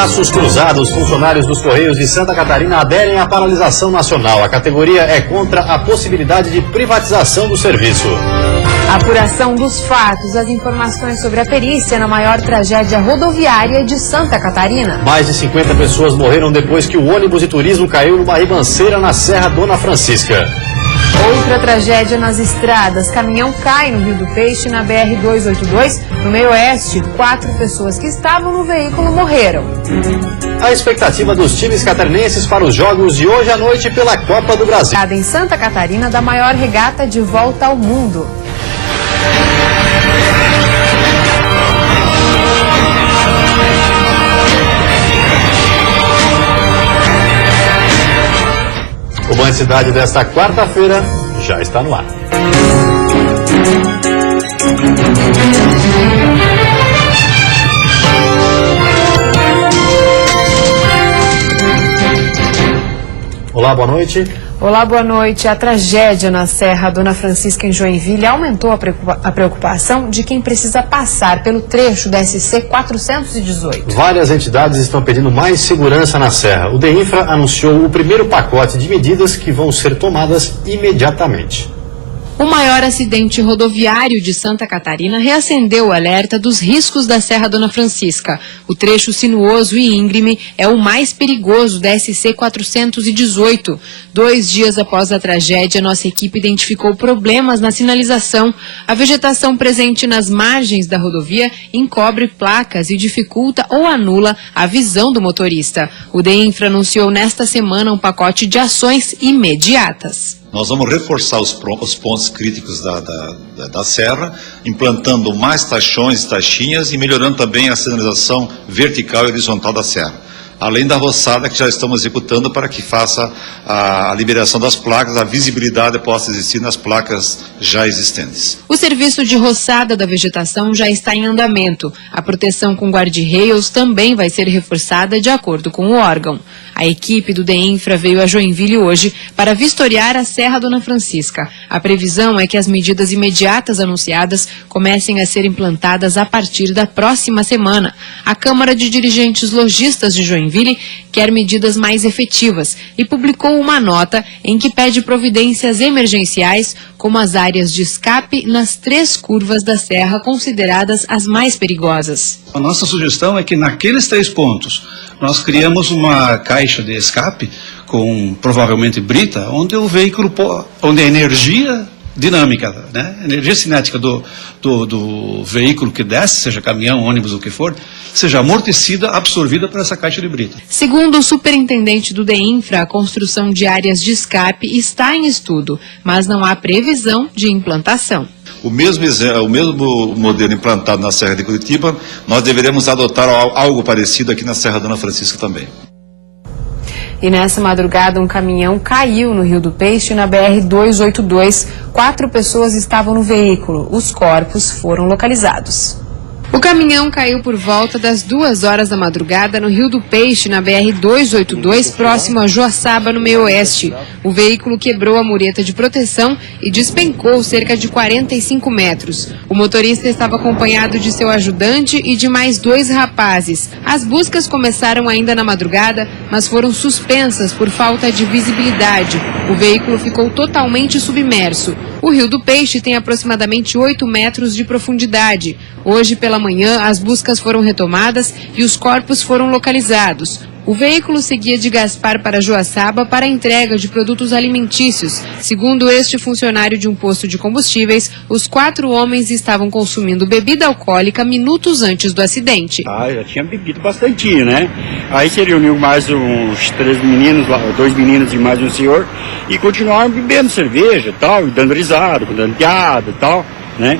braços cruzados, funcionários dos Correios de Santa Catarina aderem à paralisação nacional. A categoria é contra a possibilidade de privatização do serviço. A apuração dos fatos, as informações sobre a perícia na maior tragédia rodoviária de Santa Catarina. Mais de 50 pessoas morreram depois que o ônibus de turismo caiu numa ribanceira na Serra Dona Francisca. Outra tragédia nas estradas. Caminhão cai no Rio do Peixe, na BR-282, no meio oeste. 4 pessoas que estavam no veículo morreram. A expectativa dos times catarinenses para os jogos de hoje à noite pela Copa do Brasil. Em Santa Catarina, da maior regata de volta ao mundo. O Band Cidade desta quarta-feira já está no ar. Olá, boa noite. Olá, boa noite. A tragédia na Serra Dona Francisca, em Joinville, aumentou a preocupação de quem precisa passar pelo trecho da SC 418. Várias entidades estão pedindo mais segurança na Serra. O DEINFRA anunciou o primeiro pacote de medidas que vão ser tomadas imediatamente. O maior acidente rodoviário de Santa Catarina reacendeu o alerta dos riscos da Serra Dona Francisca. O trecho sinuoso e íngreme é o mais perigoso da SC 418. 2 dias após a tragédia, nossa equipe identificou problemas na sinalização. A vegetação presente nas margens da rodovia encobre placas e dificulta ou anula a visão do motorista. O DEINFRA anunciou nesta semana um pacote de ações imediatas. Nós vamos reforçar os pontos críticos da serra, implantando mais taxões e taxinhas e melhorando também a sinalização vertical e horizontal da serra. Além da roçada que já estamos executando para que faça a liberação das placas, a visibilidade possa existir nas placas já existentes. O serviço de roçada da vegetação já está em andamento. A proteção com guarda-reios também vai ser reforçada de acordo com o órgão. A equipe do DEINFRA veio a Joinville hoje para vistoriar a Serra Dona Francisca. A previsão é que as medidas imediatas anunciadas comecem a ser implantadas a partir da próxima semana. A Câmara de Dirigentes Lojistas de Joinville quer medidas mais efetivas e publicou uma nota em que pede providências emergenciais, como as áreas de escape nas 3 curvas da serra consideradas as mais perigosas. A nossa sugestão é que naqueles 3 pontos nós criamos uma caixa de escape com provavelmente brita, onde o veículo, onde a energia dinâmica, né, energia cinética do veículo que desce, seja caminhão, ônibus, o que for, seja amortecida, absorvida por essa caixa de brita. Segundo o superintendente do DEINFRA, a construção de áreas de escape está em estudo, mas não há previsão de implantação. O mesmo modelo implantado na Serra de Curitiba, nós deveremos adotar algo parecido aqui na Serra Dona Francisca também. E nessa madrugada, um caminhão caiu no Rio do Peixe, na BR-282. 4 pessoas estavam no veículo. Os corpos foram localizados. O caminhão caiu por volta das 2 horas da madrugada no Rio do Peixe, na BR-282, próximo a Joaçaba, no meio oeste. O veículo quebrou a mureta de proteção e despencou cerca de 45 metros. O motorista estava acompanhado de seu ajudante e de mais 2 rapazes. As buscas começaram ainda na madrugada, mas foram suspensas por falta de visibilidade. O veículo ficou totalmente submerso. O Rio do Peixe tem aproximadamente 8 metros de profundidade. Hoje pela manhã, as buscas foram retomadas e os corpos foram localizados. O veículo seguia de Gaspar para Joaçaba para a entrega de produtos alimentícios. Segundo este funcionário de um posto de combustíveis, os 4 homens estavam consumindo bebida alcoólica minutos antes do acidente. Já tinha bebido bastante, né? Aí se reuniu mais uns 3 meninos, 2 meninos e mais um senhor, e continuaram bebendo cerveja e tal, e dando risada, dando piada e tal, né?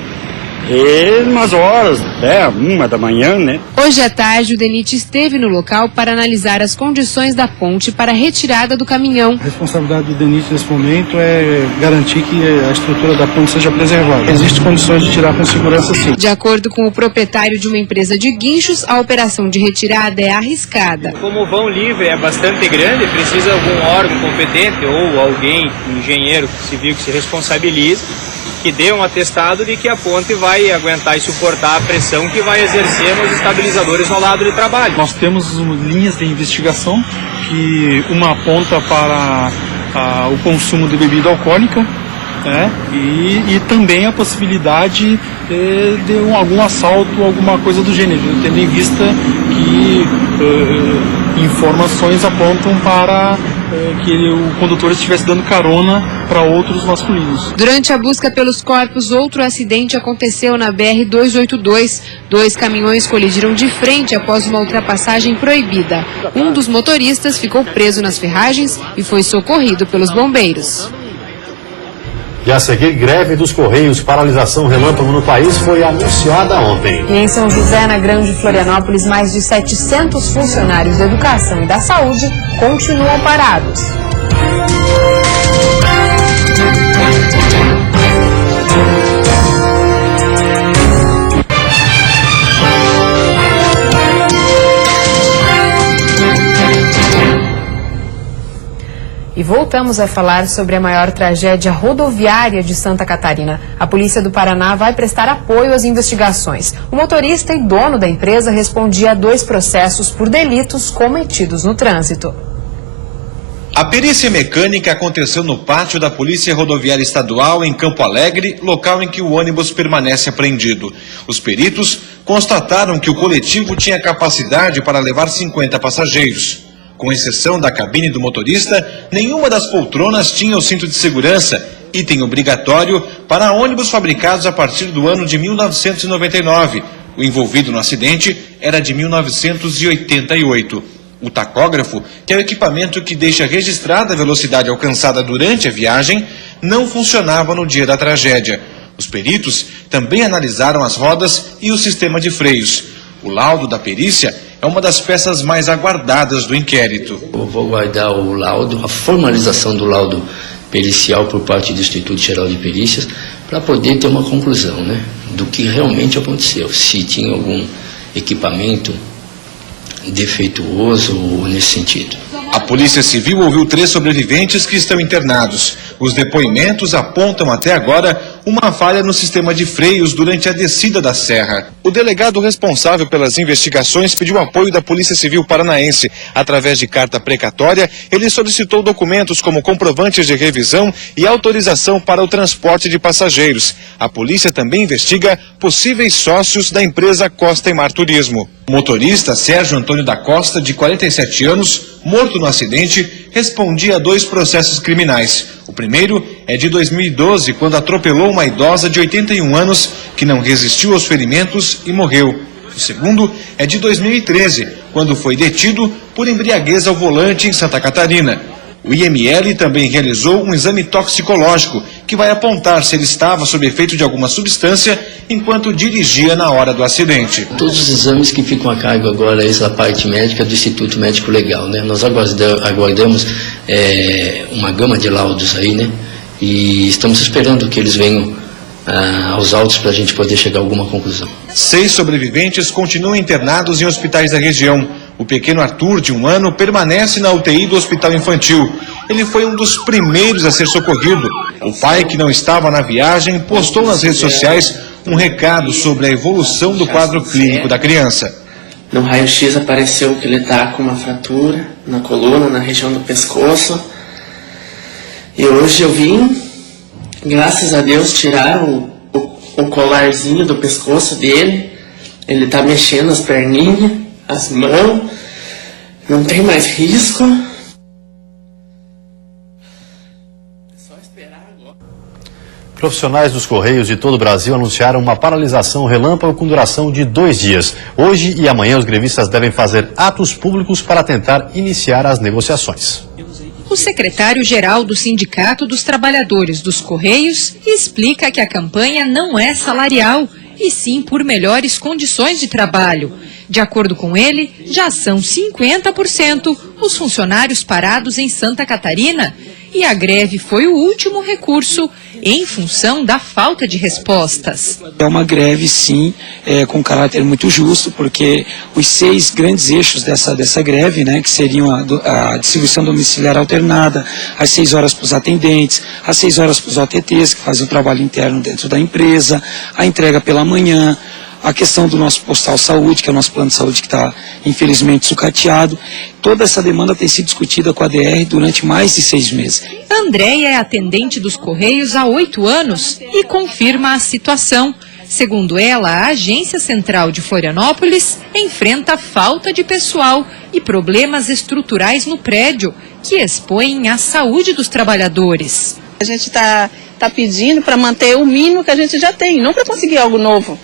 E umas horas, 1 da manhã, né? Hoje à tarde, o DENIT esteve no local para analisar as condições da ponte para a retirada do caminhão. A responsabilidade do DENIT nesse momento é garantir que a estrutura da ponte seja preservada. Existem condições de tirar com segurança, sim. De acordo com o proprietário de uma empresa de guinchos, a operação de retirada é arriscada. Como o vão livre é bastante grande, precisa algum órgão competente ou alguém, um engenheiro civil que se responsabilize que dê um atestado de que a ponte vai aguentar e suportar a pressão que vai exercer nos estabilizadores no lado de trabalho. Nós temos linhas de investigação, que uma aponta para o consumo de bebida alcoólica, e também a possibilidade de algum assalto, alguma coisa do gênero, tendo em vista que informações apontam para que o condutor estivesse dando carona para outros masculinos. Durante a busca pelos corpos, outro acidente aconteceu na BR-282. 2 caminhões colidiram de frente após uma ultrapassagem proibida. Um dos motoristas ficou preso nas ferragens e foi socorrido pelos bombeiros. E a seguir, greve dos Correios, paralisação relâmpago no país foi anunciada ontem. E em São José, na Grande Florianópolis, mais de 700 funcionários da educação e da saúde continuam parados. E voltamos a falar sobre a maior tragédia rodoviária de Santa Catarina. A Polícia do Paraná vai prestar apoio às investigações. O motorista e dono da empresa respondia a 2 processos por delitos cometidos no trânsito. A perícia mecânica aconteceu no pátio da Polícia Rodoviária Estadual em Campo Alegre, local em que o ônibus permanece apreendido. Os peritos constataram que o coletivo tinha capacidade para levar 50 passageiros. Com exceção da cabine do motorista, nenhuma das poltronas tinha o cinto de segurança, item obrigatório para ônibus fabricados a partir do ano de 1999. O envolvido no acidente era de 1988. O tacógrafo, que é o equipamento que deixa registrada a velocidade alcançada durante a viagem, não funcionava no dia da tragédia. Os peritos também analisaram as rodas e o sistema de freios. O laudo da perícia é uma das peças mais aguardadas do inquérito. Eu vou aguardar o laudo, a formalização do laudo pericial por parte do Instituto Geral de Perícias, para poder ter uma conclusão, do que realmente aconteceu. Se tinha algum equipamento defeituoso nesse sentido. A Polícia Civil ouviu 3 sobreviventes que estão internados. Os depoimentos apontam até agora uma falha no sistema de freios durante a descida da serra. O delegado responsável pelas investigações pediu apoio da Polícia Civil Paranaense. Através de carta precatória, ele solicitou documentos como comprovantes de revisão e autorização para o transporte de passageiros. A polícia também investiga possíveis sócios da empresa Costa e Mar Turismo. O motorista Sérgio Antônio da Costa, de 47 anos, morto no acidente, respondia a 2 processos criminais. O primeiro é de 2012, quando atropelou uma idosa de 81 anos que não resistiu aos ferimentos e morreu. O segundo é de 2013, quando foi detido por embriaguez ao volante em Santa Catarina. O IML também realizou um exame toxicológico, que vai apontar se ele estava sob efeito de alguma substância enquanto dirigia na hora do acidente. Todos os exames que ficam a cargo agora é a parte médica do Instituto Médico Legal, Nós aguardamos uma gama de laudos aí, E estamos esperando que eles venham aos autos para a gente poder chegar a alguma conclusão. 6 sobreviventes continuam internados em hospitais da região. O pequeno Arthur, de 1 ano, permanece na UTI do Hospital Infantil. Ele foi um dos primeiros a ser socorrido. O pai, que não estava na viagem, postou nas redes sociais um recado sobre a evolução do quadro clínico da criança. No raio-x apareceu que ele está com uma fratura na coluna, na região do pescoço. E hoje eu vim, graças a Deus, tirar o colarzinho do pescoço dele. Ele está mexendo as perninhas, as mãos, não tem mais risco. Profissionais dos Correios de todo o Brasil anunciaram uma paralisação relâmpago com duração de 2 dias. Hoje e amanhã os grevistas devem fazer atos públicos para tentar iniciar as negociações. O secretário-geral do Sindicato dos Trabalhadores dos Correios explica que a campanha não é salarial, e sim por melhores condições de trabalho. De acordo com ele, já são 50% os funcionários parados em Santa Catarina e a greve foi o último recurso em função da falta de respostas. É uma greve, sim, com caráter muito justo, porque os 6 grandes eixos dessa greve, né, que seriam a distribuição domiciliar alternada, as 6 horas para os atendentes, as 6 horas para os OTTs, que fazem o trabalho interno dentro da empresa, a entrega pela manhã, a questão do nosso postal saúde, que é o nosso plano de saúde que está, infelizmente, sucateado. Toda essa demanda tem sido discutida com a DR durante mais de 6 meses. Andréia é atendente dos Correios há 8 anos e confirma a situação. Segundo ela, a Agência Central de Florianópolis enfrenta falta de pessoal e problemas estruturais no prédio, que expõem a saúde dos trabalhadores. A gente está pedindo para manter o mínimo que a gente já tem, não para conseguir algo novo,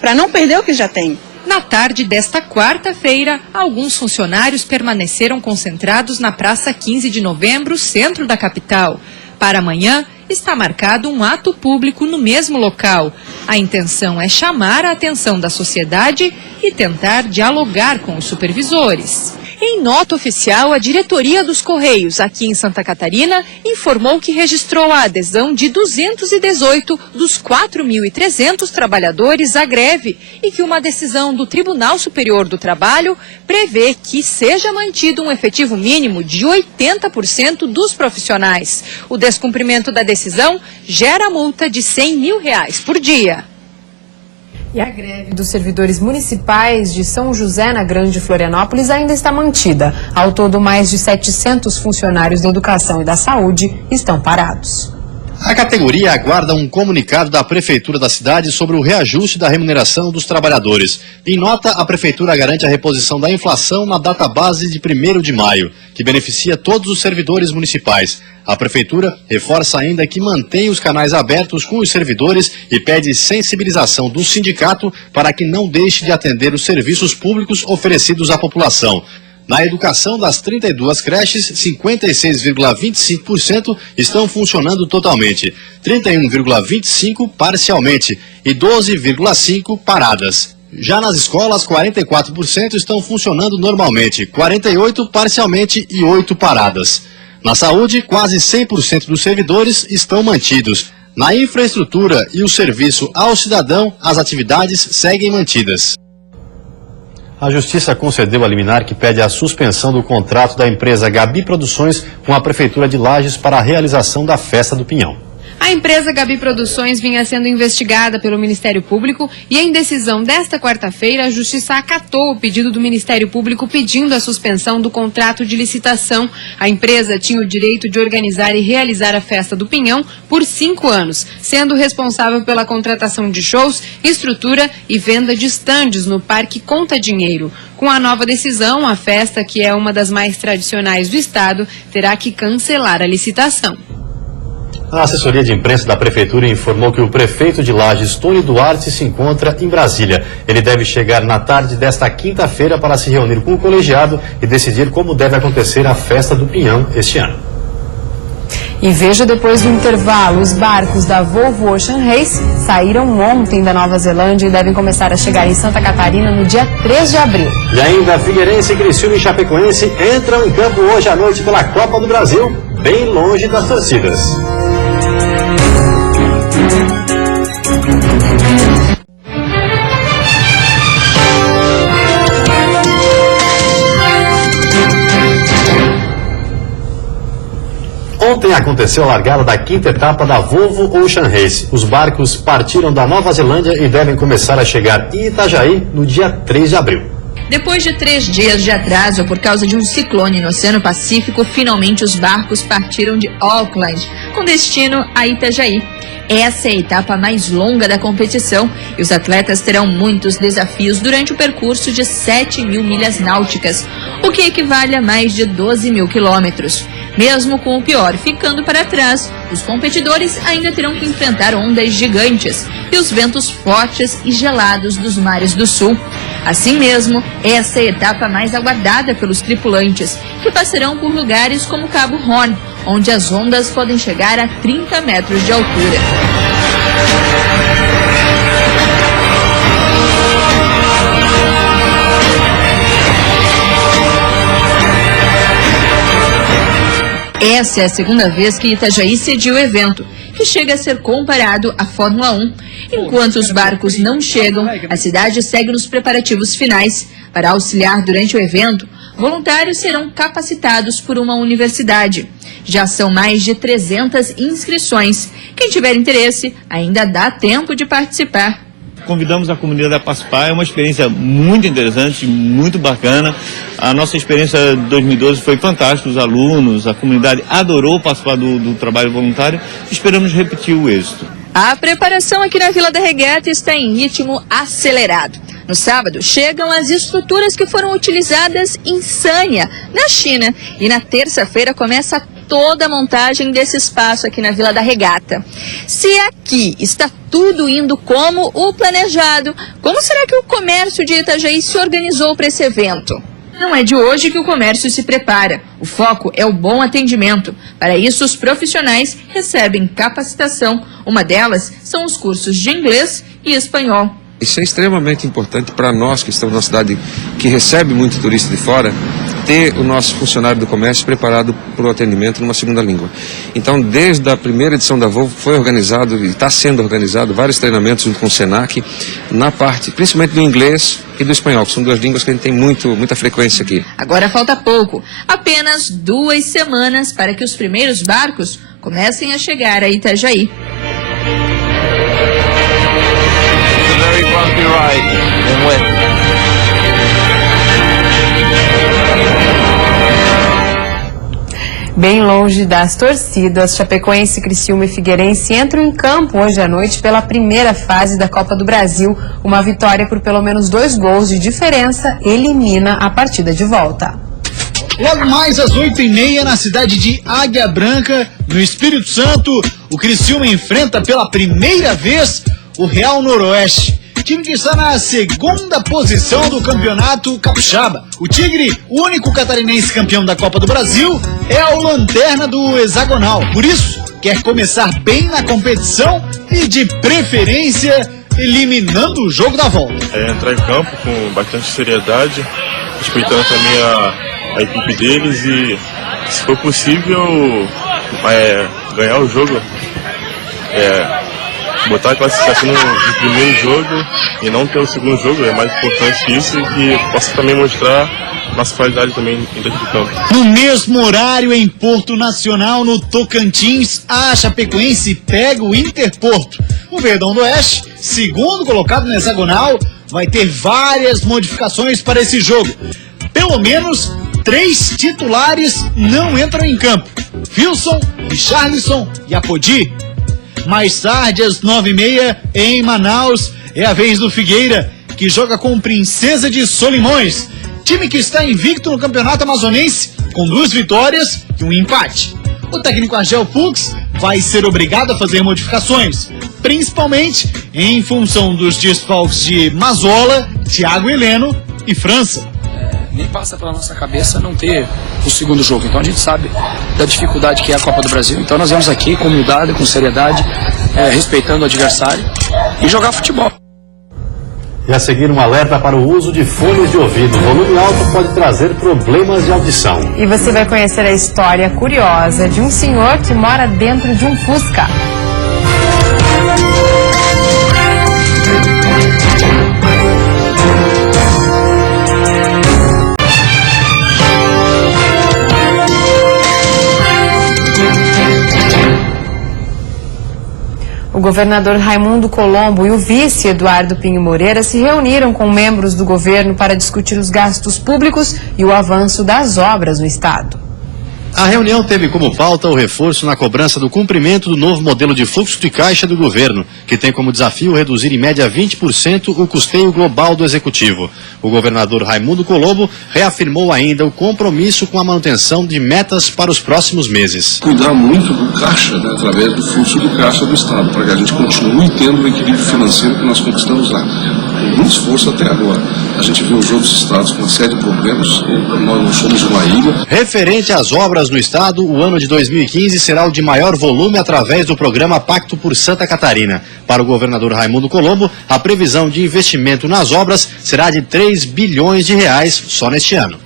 para não perder o que já tem. Na tarde desta quarta-feira, alguns funcionários permaneceram concentrados na Praça 15 de Novembro, centro da capital. Para amanhã, está marcado um ato público no mesmo local. A intenção é chamar a atenção da sociedade e tentar dialogar com os supervisores. Em nota oficial, a diretoria dos Correios, aqui em Santa Catarina, informou que registrou a adesão de 218 dos 4.300 trabalhadores à greve e que uma decisão do Tribunal Superior do Trabalho prevê que seja mantido um efetivo mínimo de 80% dos profissionais. O descumprimento da decisão gera multa de R$100 mil por dia. E a greve dos servidores municipais de São José, na Grande Florianópolis, ainda está mantida. Ao todo, mais de 700 funcionários da educação e da saúde estão parados. A categoria aguarda um comunicado da Prefeitura da cidade sobre o reajuste da remuneração dos trabalhadores. Em nota, a Prefeitura garante a reposição da inflação na data base de 1º de maio, que beneficia todos os servidores municipais. A Prefeitura reforça ainda que mantém os canais abertos com os servidores e pede sensibilização do sindicato para que não deixe de atender os serviços públicos oferecidos à população. Na educação das 32 creches, 56,25% estão funcionando totalmente, 31,25% parcialmente e 12,5% paradas. Já nas escolas, 44% estão funcionando normalmente, 48% parcialmente e 8% paradas. Na saúde, quase 100% dos servidores estão mantidos. Na infraestrutura e o serviço ao cidadão, as atividades seguem mantidas. A Justiça concedeu a liminar que pede a suspensão do contrato da empresa Gabi Produções com a Prefeitura de Lages para a realização da Festa do Pinhão. A empresa Gabi Produções vinha sendo investigada pelo Ministério Público e, em decisão desta quarta-feira, a Justiça acatou o pedido do Ministério Público pedindo a suspensão do contrato de licitação. A empresa tinha o direito de organizar e realizar a Festa do Pinhão por 5 anos, sendo responsável pela contratação de shows, estrutura e venda de estandes no Parque Conta Dinheiro. Com a nova decisão, a festa, que é uma das mais tradicionais do estado, terá que cancelar a licitação. A assessoria de imprensa da Prefeitura informou que o prefeito de Lages, Tony Duarte, se encontra em Brasília. Ele deve chegar na tarde desta quinta-feira para se reunir com o colegiado e decidir como deve acontecer a Festa do Pinhão este ano. E veja, depois do intervalo, os barcos da Volvo Ocean Race saíram ontem da Nova Zelândia e devem começar a chegar em Santa Catarina no dia 3 de abril. E ainda Figueirense, Criciúma e Chapecoense entram em campo hoje à noite pela Copa do Brasil, bem longe das torcidas. Ontem aconteceu a largada da 5ª etapa da Volvo Ocean Race. Os barcos partiram da Nova Zelândia e devem começar a chegar em Itajaí no dia 3 de abril. Depois de 3 dias de atraso por causa de um ciclone no Oceano Pacífico, finalmente os barcos partiram de Auckland, com destino a Itajaí. Essa é a etapa mais longa da competição e os atletas terão muitos desafios durante o percurso de 7.000 milhas náuticas, o que equivale a mais de 12.000 quilômetros. Mesmo com o pior ficando para trás, os competidores ainda terão que enfrentar ondas gigantes e os ventos fortes e gelados dos mares do sul. Assim mesmo, essa é a etapa mais aguardada pelos tripulantes, que passarão por lugares como Cabo Horn, onde as ondas podem chegar a 30 metros de altura. Essa é a segunda vez que Itajaí cedia o evento, que chega a ser comparado à Fórmula 1. Enquanto os barcos não chegam, a cidade segue nos preparativos finais. Para auxiliar durante o evento, voluntários serão capacitados por uma universidade. Já são mais de 300 inscrições. Quem tiver interesse, ainda dá tempo de participar. Convidamos a comunidade a participar, é uma experiência muito interessante, muito bacana. A nossa experiência de 2012 foi fantástica, os alunos, a comunidade adorou participar do trabalho voluntário. Esperamos repetir o êxito. A preparação aqui na Vila da Regata está em ritmo acelerado. No sábado, chegam as estruturas que foram utilizadas em Sanya, na China. E na terça-feira começa toda a montagem desse espaço aqui na Vila da Regata. Se aqui está tudo indo como o planejado, como será que o comércio de Itajaí se organizou para esse evento? Não é de hoje que o comércio se prepara. O foco é o bom atendimento. Para isso, os profissionais recebem capacitação. Uma delas são os cursos de inglês e espanhol. Isso é extremamente importante para nós que estamos numa cidade que recebe muito turista de fora, ter o nosso funcionário do comércio preparado para o atendimento numa segunda língua. Então, desde a primeira edição da Volvo, foi organizado e está sendo organizado vários treinamentos junto com o Senac, na parte, principalmente do inglês e do espanhol, que são duas línguas que a gente tem muita frequência aqui. Agora falta pouco, apenas 2 semanas para que os primeiros barcos comecem a chegar a Itajaí. Bem longe das torcidas, Chapecoense, Criciúma e Figueirense entram em campo hoje à noite pela primeira fase da Copa do Brasil. Uma vitória por pelo menos 2 gols de diferença elimina a partida de volta. Logo mais às 8h30 na cidade de Águia Branca, no Espírito Santo, o Criciúma enfrenta pela primeira vez o Real Noroeste. Time que está na segunda posição do campeonato capixaba. O Tigre, o único catarinense campeão da Copa do Brasil, é o lanterna do hexagonal. Por isso, quer começar bem na competição e, de preferência, eliminando o jogo da volta. Entrar em campo com bastante seriedade, respeitando também a equipe deles e, se for possível, ganhar o jogo. Botar a classificação no primeiro jogo e não ter o segundo jogo é mais importante que isso, e que possa também mostrar nossa qualidade também dentro do campo. No mesmo horário, em Porto Nacional, no Tocantins, a Chapecoense pega o Interporto. O Verdão do Oeste, segundo colocado no hexagonal, vai ter várias modificações para esse jogo. Pelo menos 3 titulares não entram em campo: Wilson, Richarlison e Apodi. Mais tarde, às 9h30, em Manaus, é a vez do Figueira, que joga com o Princesa de Solimões, time que está invicto no Campeonato Amazonense, com 2 vitórias e 1 empate. O técnico Argel Fux vai ser obrigado a fazer modificações, principalmente em função dos desfalques de Mazola, Thiago Heleno e França. Nem passa pela nossa cabeça não ter o segundo jogo. Então a gente sabe da dificuldade que é a Copa do Brasil. Então nós vamos aqui com humildade, com seriedade, respeitando o adversário e jogar futebol. E a seguir, um alerta para o uso de fones de ouvido. O volume alto pode trazer problemas de audição. E você vai conhecer a história curiosa de um senhor que mora dentro de um Fusca. O governador Raimundo Colombo e o vice Eduardo Pinho Moreira se reuniram com membros do governo para discutir os gastos públicos e o avanço das obras no estado. A reunião teve como pauta o reforço na cobrança do cumprimento do novo modelo de fluxo de caixa do governo, que tem como desafio reduzir em média 20% o custeio global do executivo. O governador Raimundo Colombo reafirmou ainda o compromisso com a manutenção de metas para os próximos meses. Cuidar muito do caixa, né, através do fluxo de caixa do Estado, para que a gente continue tendo o equilíbrio financeiro que nós conquistamos lá. Com muito esforço até agora. A gente vê os outros estados com uma série de problemas, nós não somos uma ilha. Referente às obras no estado, o ano de 2015 será o de maior volume através do programa Pacto por Santa Catarina. Para o governador Raimundo Colombo, a previsão de investimento nas obras será de 3 bilhões de reais só neste ano.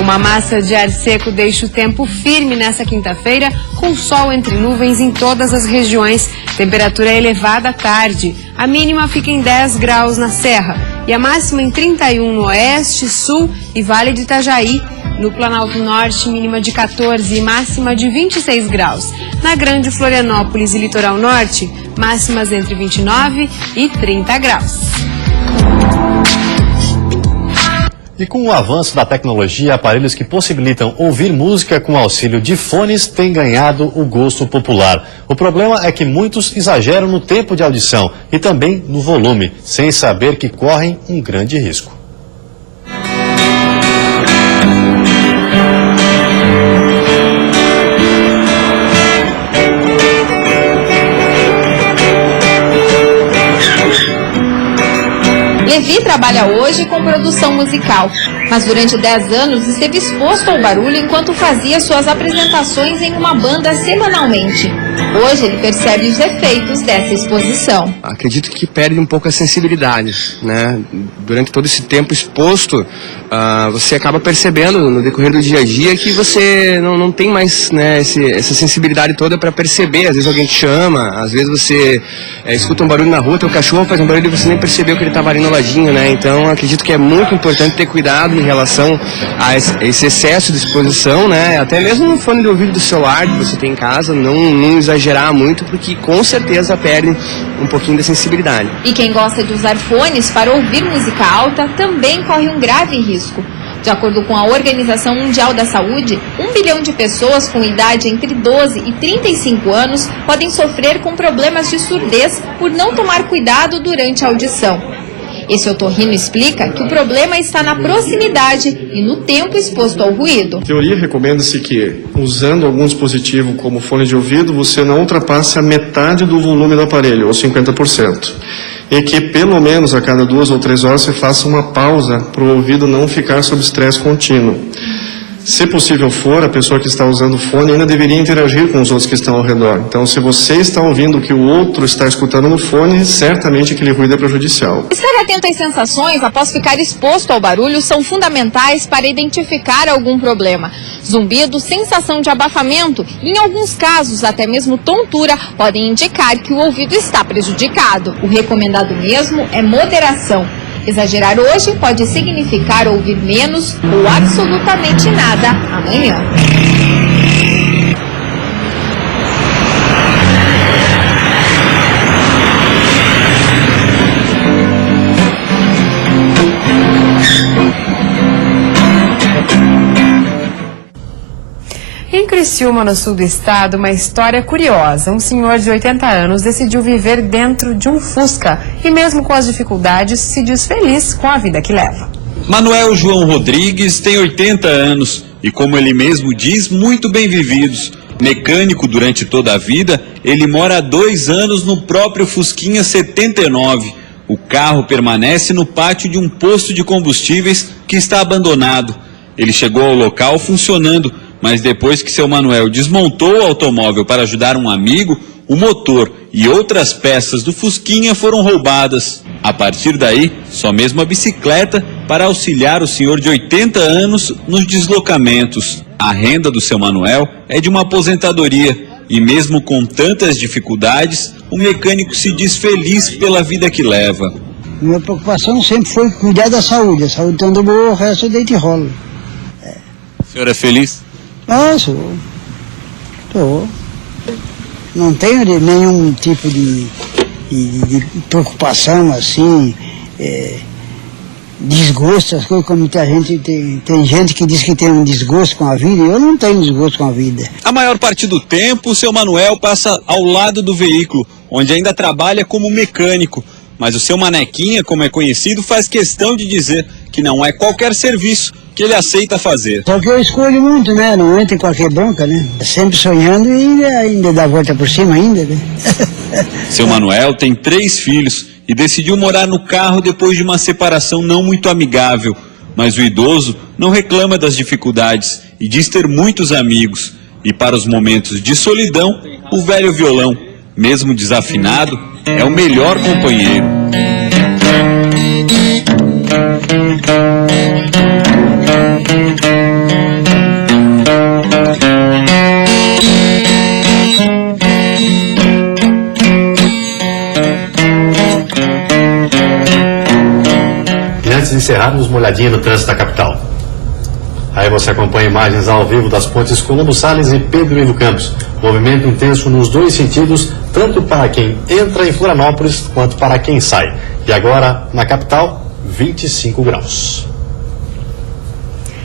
Uma massa de ar seco deixa o tempo firme nessa quinta-feira, com sol entre nuvens em todas as regiões. Temperatura elevada à tarde. A mínima fica em 10 graus na Serra e a máxima em 31 no Oeste, Sul e Vale de Itajaí. No Planalto Norte, mínima de 14 e máxima de 26 graus. Na Grande Florianópolis e Litoral Norte, máximas entre 29 e 30 graus. E com o avanço da tecnologia, aparelhos que possibilitam ouvir música com auxílio de fones têm ganhado o gosto popular. O problema é que muitos exageram no tempo de audição e também no volume, sem saber que correm um grande risco. Levi trabalha hoje com produção musical, mas durante 10 anos esteve exposto ao barulho enquanto fazia suas apresentações em uma banda semanalmente. Hoje ele percebe os efeitos dessa exposição. Acredito que perde um pouco a sensibilidade, né? Durante todo esse tempo exposto, você acaba percebendo no decorrer do dia a dia que você não tem mais, né, essa sensibilidade toda para perceber. Às vezes alguém te chama, às vezes você escuta um barulho na rua, teu cachorro faz um barulho e você nem percebeu que ele estava ali no ladinho, né? Então acredito que é muito importante ter cuidado em relação a esse excesso de exposição, né? Até mesmo no fone de ouvido do celular que você tem em casa, não exagerar muito, porque com certeza perde um pouquinho da sensibilidade. E quem gosta de usar fones para ouvir música alta também corre um grave risco. De acordo com a Organização Mundial da Saúde, 1 bilhão de pessoas com idade entre 12 e 35 anos podem sofrer com problemas de surdez por não tomar cuidado durante a audição. Esse otorrino explica que o problema está na proximidade e no tempo exposto ao ruído. Em teoria, recomenda-se que, usando algum dispositivo como fone de ouvido, você não ultrapasse a metade do volume do aparelho, ou 50%. E que, pelo menos a cada 2 ou 3 horas, você faça uma pausa para o ouvido não ficar sob estresse contínuo. Se possível for, a pessoa que está usando o fone ainda deveria interagir com os outros que estão ao redor. Então, se você está ouvindo o que o outro está escutando no fone, certamente aquele ruído é prejudicial. Estar atento às sensações após ficar exposto ao barulho são fundamentais para identificar algum problema. Zumbido, sensação de abafamento e, em alguns casos, até mesmo tontura, podem indicar que o ouvido está prejudicado. O recomendado mesmo é moderação. Exagerar hoje pode significar ouvir menos ou absolutamente nada amanhã. Em Criciúma, no sul do estado, uma história curiosa. Um senhor de 80 anos decidiu viver dentro de um Fusca e, mesmo com as dificuldades, se diz feliz com a vida que leva. Manuel João Rodrigues tem 80 anos e, como ele mesmo diz, muito bem vividos. Mecânico durante toda a vida, ele mora há 2 anos no próprio Fusquinha 79. O carro permanece no pátio de um posto de combustíveis que está abandonado. Ele chegou ao local funcionando, mas depois que seu Manuel desmontou o automóvel para ajudar um amigo, o motor e outras peças do Fusquinha foram roubadas. A partir daí, só mesmo a bicicleta para auxiliar o senhor de 80 anos nos deslocamentos. A renda do seu Manuel é de uma aposentadoria e, mesmo com tantas dificuldades, o mecânico se diz feliz pela vida que leva. Minha preocupação sempre foi cuidar da saúde. A saúde estando boa, o resto eu deito e rolo. O senhor é feliz? Ah, sou. Não tenho nenhum tipo de preocupação assim, desgosto, as coisas, como muita gente tem gente que diz que tem um desgosto com a vida, e eu não tenho desgosto com a vida. A maior parte do tempo, o seu Manuel passa ao lado do veículo, onde ainda trabalha como mecânico. Mas o seu Manequinha, como é conhecido, faz questão de dizer que não é qualquer serviço que ele aceita fazer. Só que eu escolho muito, né? Não entra em qualquer banca, né? Sempre sonhando e ainda dá a volta por cima ainda, né? Seu Manuel tem 3 filhos e decidiu morar no carro depois de uma separação não muito amigável. Mas o idoso não reclama das dificuldades e diz ter muitos amigos. E para os momentos de solidão, o velho violão, mesmo desafinado, é o melhor companheiro. darmos uma olhadinha no trânsito da capital. Aí você acompanha imagens ao vivo das pontes Colombo Salles e Pedro Ivo Campos. Movimento intenso nos dois sentidos, tanto para quem entra em Florianópolis quanto para quem sai. E agora, na capital, 25 graus.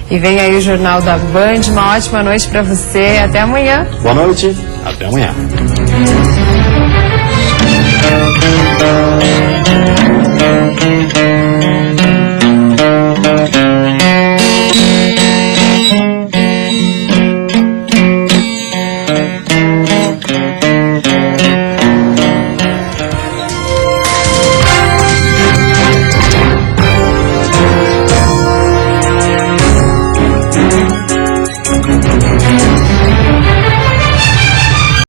E vem aí o Jornal da Band. Uma ótima noite para você. Até amanhã. Boa noite. Até amanhã.